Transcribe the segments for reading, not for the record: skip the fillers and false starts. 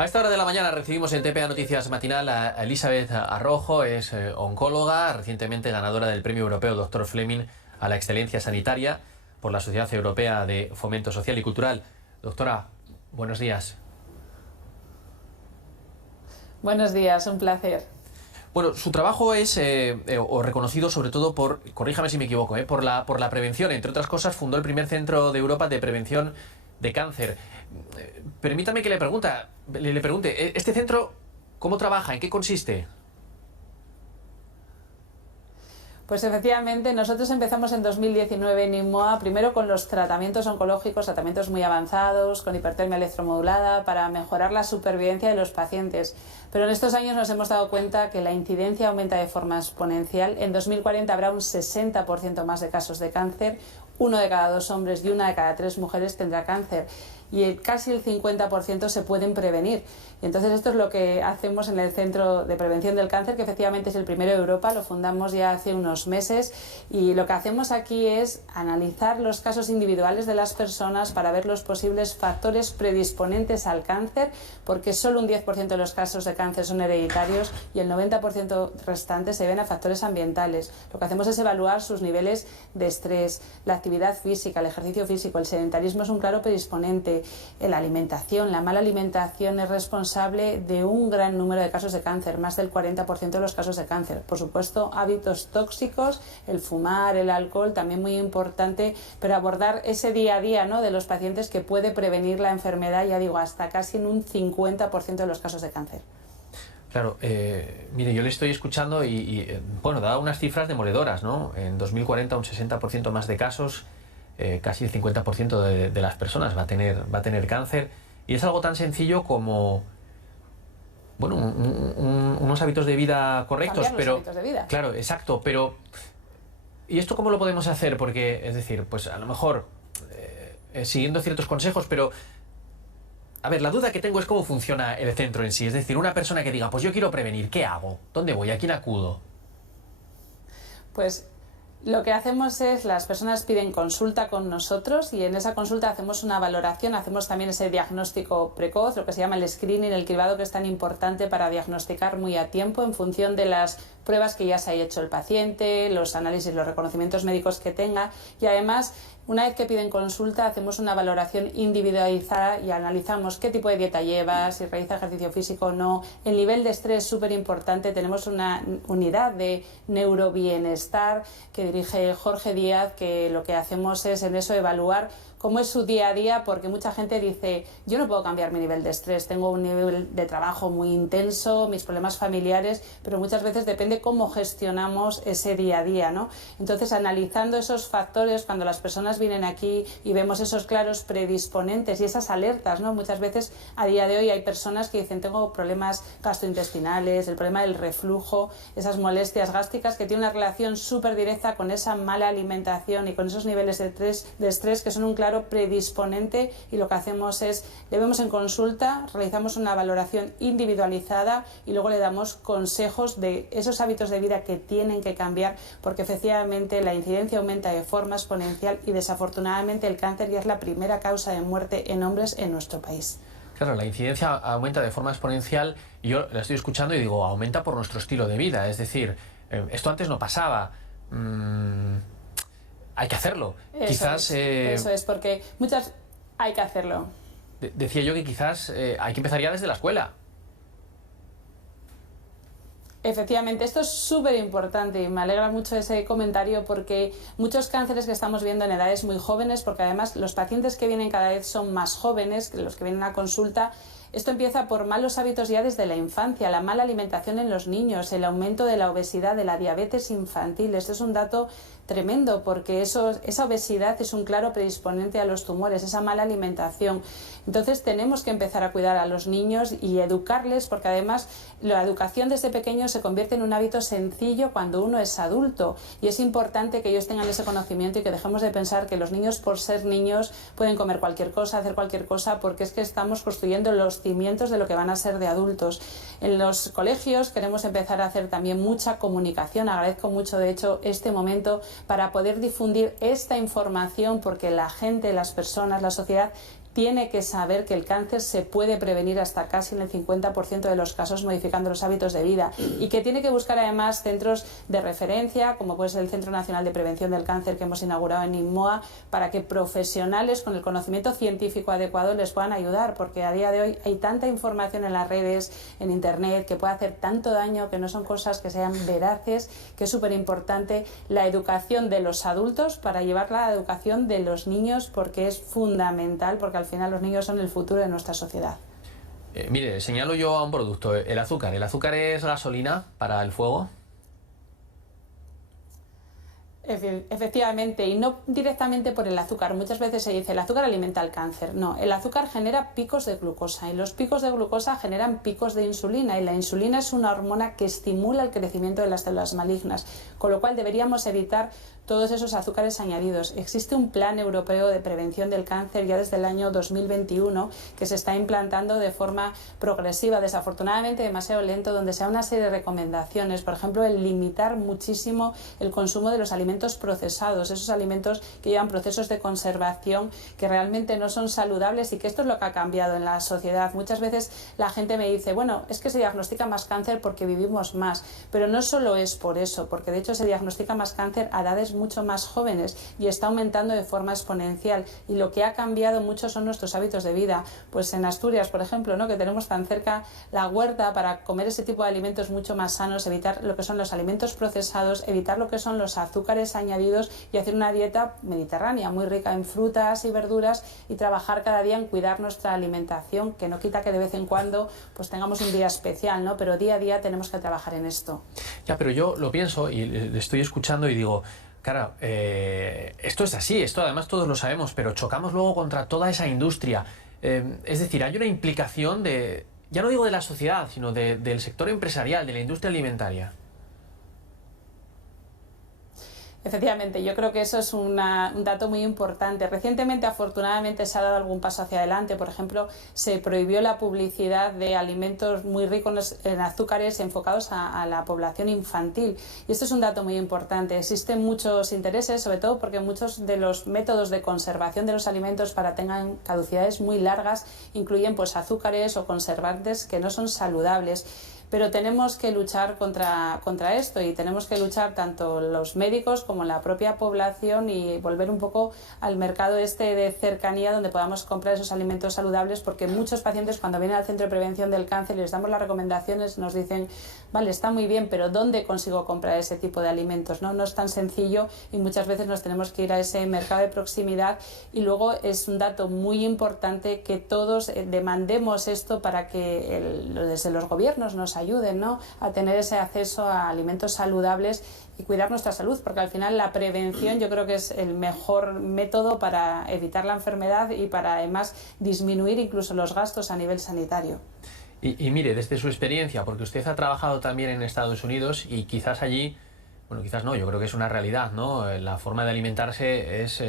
A esta hora de la mañana recibimos en TPA Noticias Matinal a Elizabeth Arrojo, es oncóloga, recientemente ganadora del Premio Europeo Dr. Fleming a la Excelencia Sanitaria por la Sociedad Europea de Fomento Social y Cultural. Doctora, buenos días. Buenos días, un placer. Bueno, su trabajo es reconocido sobre todo por, corríjame si me equivoco, por la prevención. Entre otras cosas, fundó el primer centro de Europa de prevención de cáncer. Permítame que le pregunte, ¿este centro cómo trabaja? ¿En qué consiste? Pues efectivamente, nosotros empezamos en 2019 en INMOA, primero con los tratamientos oncológicos, tratamientos muy avanzados, con hipertermia electromodulada, para mejorar la supervivencia de los pacientes. Pero en estos años nos hemos dado cuenta que la incidencia aumenta de forma exponencial. En 2040 habrá un 60% más de casos de cáncer, 1 de cada 2 hombres y 1 de cada 3 mujeres tendrá cáncer. Y casi el 50% se pueden prevenir. Y entonces esto es lo que hacemos en el Centro de Prevención del Cáncer, que efectivamente es el primero de Europa, lo fundamos ya hace unos meses, y lo que hacemos aquí es analizar los casos individuales de las personas para ver los posibles factores predisponentes al cáncer, porque solo un 10% de los casos de cáncer son hereditarios y el 90% restante se deben a factores ambientales. Lo que hacemos es evaluar sus niveles de estrés, la actividad física, el ejercicio físico. El sedentarismo es un claro predisponente. La alimentación, la mala alimentación es responsable de un gran número de casos de cáncer, más del 40% de los casos de cáncer. Por supuesto, hábitos tóxicos, el fumar, el alcohol, también muy importante, pero abordar ese día a día, ¿no?, de los pacientes, que puede prevenir la enfermedad, ya digo, hasta casi en un 50% de los casos de cáncer. Claro, mire, yo le estoy escuchando bueno, da unas cifras demoledoras, ¿no? En 2040 un 60% más de casos, casi el 50% de las personas va a tener cáncer, y es algo tan sencillo como, bueno, unos hábitos de vida correctos. Cambiar los hábitos de vida. Claro, exacto, pero ¿y esto cómo lo podemos hacer? Porque, es decir, pues a lo mejor siguiendo ciertos consejos, pero a ver, la duda que tengo es cómo funciona el centro en sí. Es decir, una persona que diga, pues yo quiero prevenir, ¿qué hago? ¿Dónde voy? ¿A quién acudo? Pues lo que hacemos es, las personas piden consulta con nosotros, y en esa consulta hacemos una valoración, hacemos también ese diagnóstico precoz, lo que se llama el screening, el cribado, que es tan importante para diagnosticar muy a tiempo en función de las pruebas que ya se haya hecho el paciente, los análisis, los reconocimientos médicos que tenga, y además, una vez que piden consulta, hacemos una valoración individualizada y analizamos qué tipo de dieta lleva, si realiza ejercicio físico o no. El nivel de estrés es súper importante. Tenemos una unidad de neurobienestar que dirige Jorge Díaz, que lo que hacemos es en eso evaluar cómo es su día a día, porque mucha gente dice, yo no puedo cambiar mi nivel de estrés, tengo un nivel de trabajo muy intenso, mis problemas familiares, pero muchas veces depende cómo gestionamos ese día a día, ¿no? Entonces, analizando esos factores, cuando las personas vienen aquí y vemos esos claros predisponentes y esas alertas, ¿no? Muchas veces a día de hoy hay personas que dicen, tengo problemas gastrointestinales, el problema del reflujo, esas molestias gástricas, que tienen una relación súper directa con esa mala alimentación y con esos niveles de estrés que son un claro predisponente, y lo que hacemos es, le vemos en consulta, realizamos una valoración individualizada y luego le damos consejos de esos hábitos de vida que tienen que cambiar, porque efectivamente la incidencia aumenta de forma exponencial y desafortunadamente el cáncer ya es la primera causa de muerte en hombres en nuestro país. Claro, la incidencia aumenta de forma exponencial, y yo la estoy escuchando y digo, aumenta por nuestro estilo de vida. Es decir, esto antes no pasaba. Hay que hacerlo. Eso es, porque hay que hacerlo. Decía yo que quizás hay que empezar ya desde la escuela. Efectivamente, esto es súper importante y me alegra mucho ese comentario, porque muchos cánceres que estamos viendo en edades muy jóvenes, porque además los pacientes que vienen cada vez son más jóvenes que los que vienen a consulta. Esto empieza por malos hábitos ya desde la infancia, la mala alimentación en los niños, el aumento de la obesidad, de la diabetes infantil. Esto es un dato tremendo, porque esa obesidad es un claro predisponente a los tumores, esa mala alimentación. Entonces tenemos que empezar a cuidar a los niños y educarles, porque además la educación desde pequeños se convierte en un hábito sencillo cuando uno es adulto, y es importante que ellos tengan ese conocimiento y que dejemos de pensar que los niños, por ser niños, pueden comer cualquier cosa, hacer cualquier cosa, porque es que estamos construyendo los cimientos de lo que van a ser de adultos. En los colegios queremos empezar a hacer también mucha comunicación. Agradezco mucho, de hecho, este momento para poder difundir esta información, porque la gente, las personas, la sociedad tiene que saber que el cáncer se puede prevenir hasta casi en el 50% de los casos modificando los hábitos de vida, y que tiene que buscar además centros de referencia, como puede ser el Centro Nacional de Prevención del Cáncer que hemos inaugurado en INMOA, para que profesionales con el conocimiento científico adecuado les puedan ayudar, porque a día de hoy hay tanta información en las redes, en internet, que puede hacer tanto daño, que no son cosas que sean veraces, que es súper importante la educación de los adultos para llevarla a la educación de los niños, porque es fundamental, porque al final los niños son el futuro de nuestra sociedad. Mire, señalo yo a un producto, el azúcar. ¿El azúcar es gasolina para el fuego? Efectivamente, y no directamente por el azúcar. Muchas veces se dice el azúcar alimenta el cáncer. No, el azúcar genera picos de glucosa, y los picos de glucosa generan picos de insulina, y la insulina es una hormona que estimula el crecimiento de las células malignas, con lo cual deberíamos evitar todos esos azúcares añadidos. Existe un plan europeo de prevención del cáncer ya desde el año 2021 que se está implantando de forma progresiva, desafortunadamente demasiado lento, donde se da una serie de recomendaciones, por ejemplo, el limitar muchísimo el consumo de los alimentos procesados, esos alimentos que llevan procesos de conservación que realmente no son saludables, y que esto es lo que ha cambiado en la sociedad. Muchas veces la gente me dice, bueno, es que se diagnostica más cáncer porque vivimos más, pero no solo es por eso, porque de hecho se diagnostica más cáncer a edades mucho más jóvenes y está aumentando de forma exponencial, y lo que ha cambiado mucho son nuestros hábitos de vida. Pues en Asturias, por ejemplo, ¿no?, que tenemos tan cerca la huerta, para comer ese tipo de alimentos mucho más sanos, evitar lo que son los alimentos procesados, evitar lo que son los azúcares añadidos, y hacer una dieta mediterránea muy rica en frutas y verduras, y trabajar cada día en cuidar nuestra alimentación, que no quita que de vez en cuando pues tengamos un día especial, ¿no?, pero día a día tenemos que trabajar en esto. Ya, pero yo lo pienso y le estoy escuchando y digo, claro, esto es así, esto además todos lo sabemos, pero chocamos luego contra toda esa industria. Es decir, hay una implicación de, ya no digo de la sociedad, sino del sector empresarial, de la industria alimentaria. Efectivamente, yo creo que eso es un dato muy importante. Recientemente, afortunadamente, se ha dado algún paso hacia adelante. Por ejemplo, se prohibió la publicidad de alimentos muy ricos en azúcares enfocados a la población infantil. Y esto es un dato muy importante. Existen muchos intereses, sobre todo porque muchos de los métodos de conservación de los alimentos para tengan caducidades muy largas incluyen pues azúcares o conservantes que no son saludables. Pero tenemos que luchar contra esto, y tenemos que luchar tanto los médicos como la propia población, y volver un poco al mercado este de cercanía donde podamos comprar esos alimentos saludables, porque muchos pacientes cuando vienen al Centro de Prevención del Cáncer y les damos las recomendaciones nos dicen, vale, está muy bien, pero ¿dónde consigo comprar ese tipo de alimentos? No es tan sencillo, y muchas veces nos tenemos que ir a ese mercado de proximidad. Y luego es un dato muy importante que todos demandemos esto para que desde los gobiernos nos ayuden, ¿no?, a tener ese acceso a alimentos saludables y cuidar nuestra salud, porque al final la prevención yo creo que es el mejor método para evitar la enfermedad y para además disminuir incluso los gastos a nivel sanitario. Y mire, desde su experiencia, porque usted ha trabajado también en Estados Unidos y quizás allí, bueno, quizás no, yo creo que es una realidad, ¿no? La forma de alimentarse es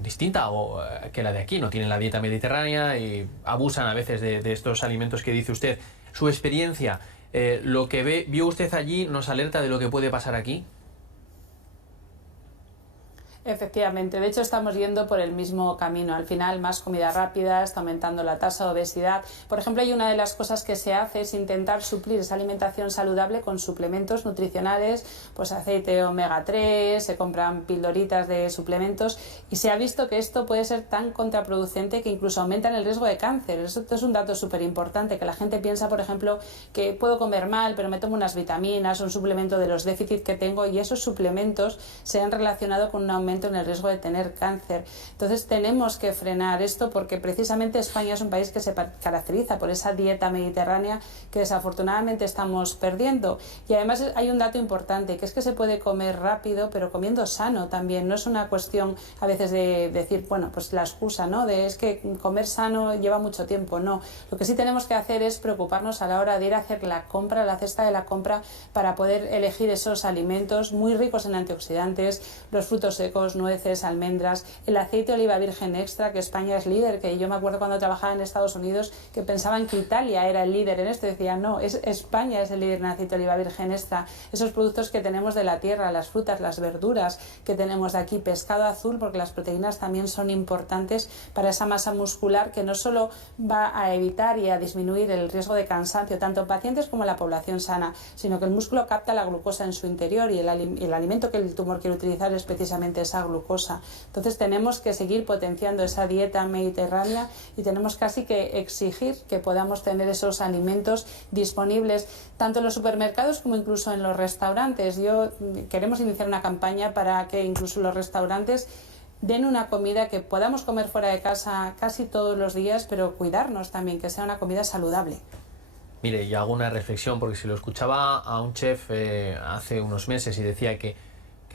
distinta que la de aquí. No tienen la dieta mediterránea y abusan a veces de estos alimentos que dice usted. Su experiencia, lo que vio usted allí, ¿nos alerta de lo que puede pasar aquí? Efectivamente, de hecho estamos yendo por el mismo camino. Al final, más comida rápida, está aumentando la tasa de obesidad. Por ejemplo, hay una de las cosas que se hace es intentar suplir esa alimentación saludable con suplementos nutricionales, pues aceite omega 3, se compran pildoritas de suplementos, y se ha visto que esto puede ser tan contraproducente que incluso aumentan el riesgo de cáncer. Esto es un dato súper importante, que la gente piensa, por ejemplo, que puedo comer mal, pero me tomo unas vitaminas, un suplemento de los déficits que tengo, y esos suplementos se han relacionado con un aumento en el riesgo de tener cáncer. Entonces tenemos que frenar esto, porque precisamente España es un país que se caracteriza por esa dieta mediterránea que desafortunadamente estamos perdiendo. Y además hay un dato importante, que es que se puede comer rápido pero comiendo sano también. No es una cuestión a veces de decir, bueno, pues la excusa, ¿no?, de es que comer sano lleva mucho tiempo. No, lo que sí tenemos que hacer es preocuparnos a la hora de ir a hacer la compra, la cesta de la compra, para poder elegir esos alimentos muy ricos en antioxidantes, los frutos secos, higos, nueces, almendras, el aceite de oliva virgen extra, que España es líder, que yo me acuerdo cuando trabajaba en Estados Unidos que pensaban que Italia era el líder en esto, decían no, España es el líder en aceite de oliva virgen extra. Esos productos que tenemos de la tierra, las frutas, las verduras que tenemos de aquí, pescado azul, porque las proteínas también son importantes para esa masa muscular que no solo va a evitar y a disminuir el riesgo de cansancio, tanto en pacientes como en la población sana, sino que el músculo capta la glucosa en su interior y el alimento que el tumor quiere utilizar es precisamente esa glucosa. Entonces tenemos que seguir potenciando esa dieta mediterránea y tenemos casi que exigir que podamos tener esos alimentos disponibles tanto en los supermercados como incluso en los restaurantes. Queremos iniciar una campaña para que incluso los restaurantes den una comida que podamos comer fuera de casa casi todos los días, pero cuidarnos también, que sea una comida saludable. Mire, y hago una reflexión, porque si lo escuchaba a un chef hace unos meses y decía que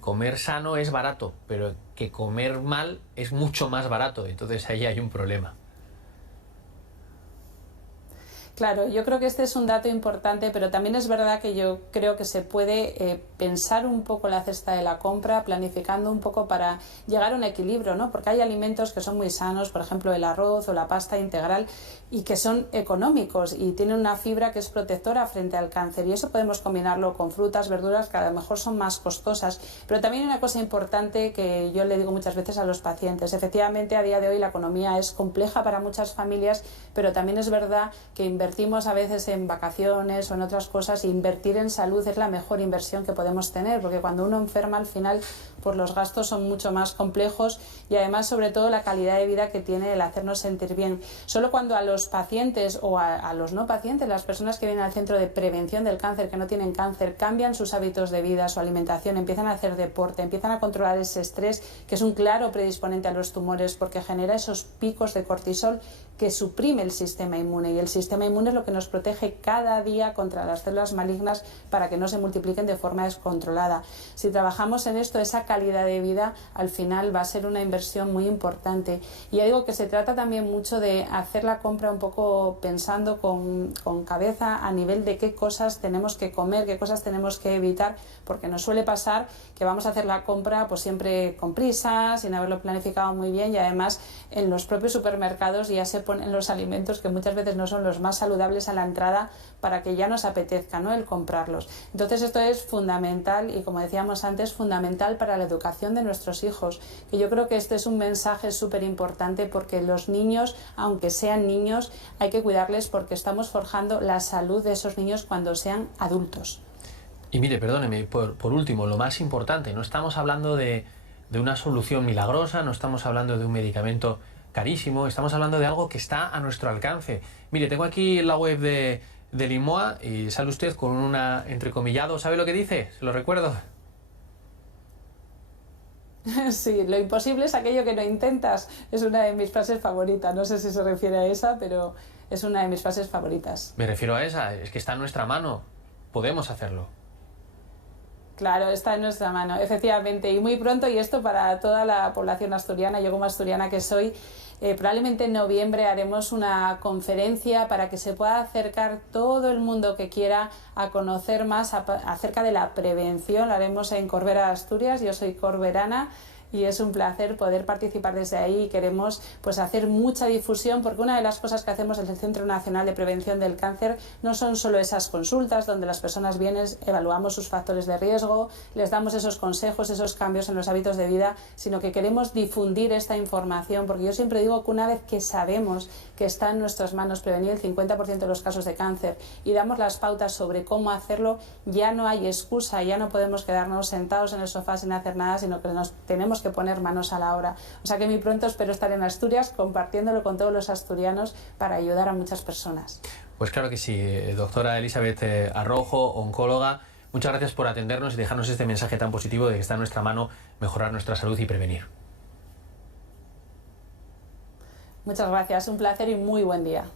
comer sano es barato, pero que comer mal es mucho más barato, entonces ahí hay un problema. Claro, yo creo que este es un dato importante, pero también es verdad que yo creo que se puede pensar un poco la cesta de la compra, planificando un poco para llegar a un equilibrio, ¿no? Porque hay alimentos que son muy sanos, por ejemplo el arroz o la pasta integral, y que son económicos y tienen una fibra que es protectora frente al cáncer, y eso podemos combinarlo con frutas, verduras que a lo mejor son más costosas. Pero también hay una cosa importante que yo le digo muchas veces a los pacientes: efectivamente a día de hoy la economía es compleja para muchas familias, pero también es verdad que invertimos a veces en vacaciones o en otras cosas, e invertir en salud es la mejor inversión que podemos tener, porque cuando uno enferma al final pues los gastos son mucho más complejos, y además sobre todo la calidad de vida que tiene el hacernos sentir bien. Solo cuando a los pacientes o a los no pacientes, las personas que vienen al centro de prevención del cáncer, que no tienen cáncer, cambian sus hábitos de vida, su alimentación, empiezan a hacer deporte, empiezan a controlar ese estrés, que es un claro predisponente a los tumores, porque genera esos picos de cortisol que suprime el sistema inmune, y el sistema inmune es lo que nos protege cada día contra las células malignas para que no se multipliquen de forma descontrolada. Si trabajamos en esto, esa calidad de vida al final va a ser una inversión muy importante. Y ya digo que se trata también mucho de hacer la compra un poco pensando con cabeza a nivel de qué cosas tenemos que comer, qué cosas tenemos que evitar, porque nos suele pasar que vamos a hacer la compra pues siempre con prisa, sin haberlo planificado muy bien, y además en los propios supermercados ya se ponen los alimentos que muchas veces no son los más saludables a la entrada para que ya nos apetezca, ¿no?, el comprarlos. Entonces esto es fundamental, y como decíamos antes, fundamental para la educación de nuestros hijos, que yo creo que este es un mensaje súper importante, porque los niños, aunque sean niños, hay que cuidarles, porque estamos forjando la salud de esos niños cuando sean adultos. Y mire, perdóneme, por último, lo más importante, no estamos hablando de una solución milagrosa, no estamos hablando de un medicamento carísimo, estamos hablando de algo que está a nuestro alcance. Mire, tengo aquí la web de Limoa y sale usted con una entrecomillado, ¿sabe lo que dice? Se lo recuerdo. Sí, lo imposible es aquello que no intentas. Es una de mis frases favoritas. No sé si se refiere a esa, pero es una de mis frases favoritas. Me refiero a esa, es que está en nuestra mano. Podemos hacerlo. Claro, está en nuestra mano, efectivamente, y muy pronto, y esto para toda la población asturiana. Yo, como asturiana que soy, probablemente en noviembre haremos una conferencia para que se pueda acercar todo el mundo que quiera a conocer más acerca de la prevención. Lo haremos en Corbera, Asturias. Yo soy corberana y es un placer poder participar desde ahí, y queremos pues hacer mucha difusión, porque una de las cosas que hacemos desde el Centro Nacional de Prevención del Cáncer no son solo esas consultas donde las personas vienen, evaluamos sus factores de riesgo, les damos esos consejos, esos cambios en los hábitos de vida, sino que queremos difundir esta información, porque yo siempre digo que una vez que sabemos que está en nuestras manos prevenir el 50% de los casos de cáncer y damos las pautas sobre cómo hacerlo, ya no hay excusa, ya no podemos quedarnos sentados en el sofá sin hacer nada, sino que nos tenemos que poner manos a la obra. O sea que muy pronto espero estar en Asturias compartiéndolo con todos los asturianos para ayudar a muchas personas. Pues claro que sí, doctora Elizabeth Arrojo, oncóloga, muchas gracias por atendernos y dejarnos este mensaje tan positivo de que está en nuestra mano mejorar nuestra salud y prevenir. Muchas gracias, un placer y muy buen día.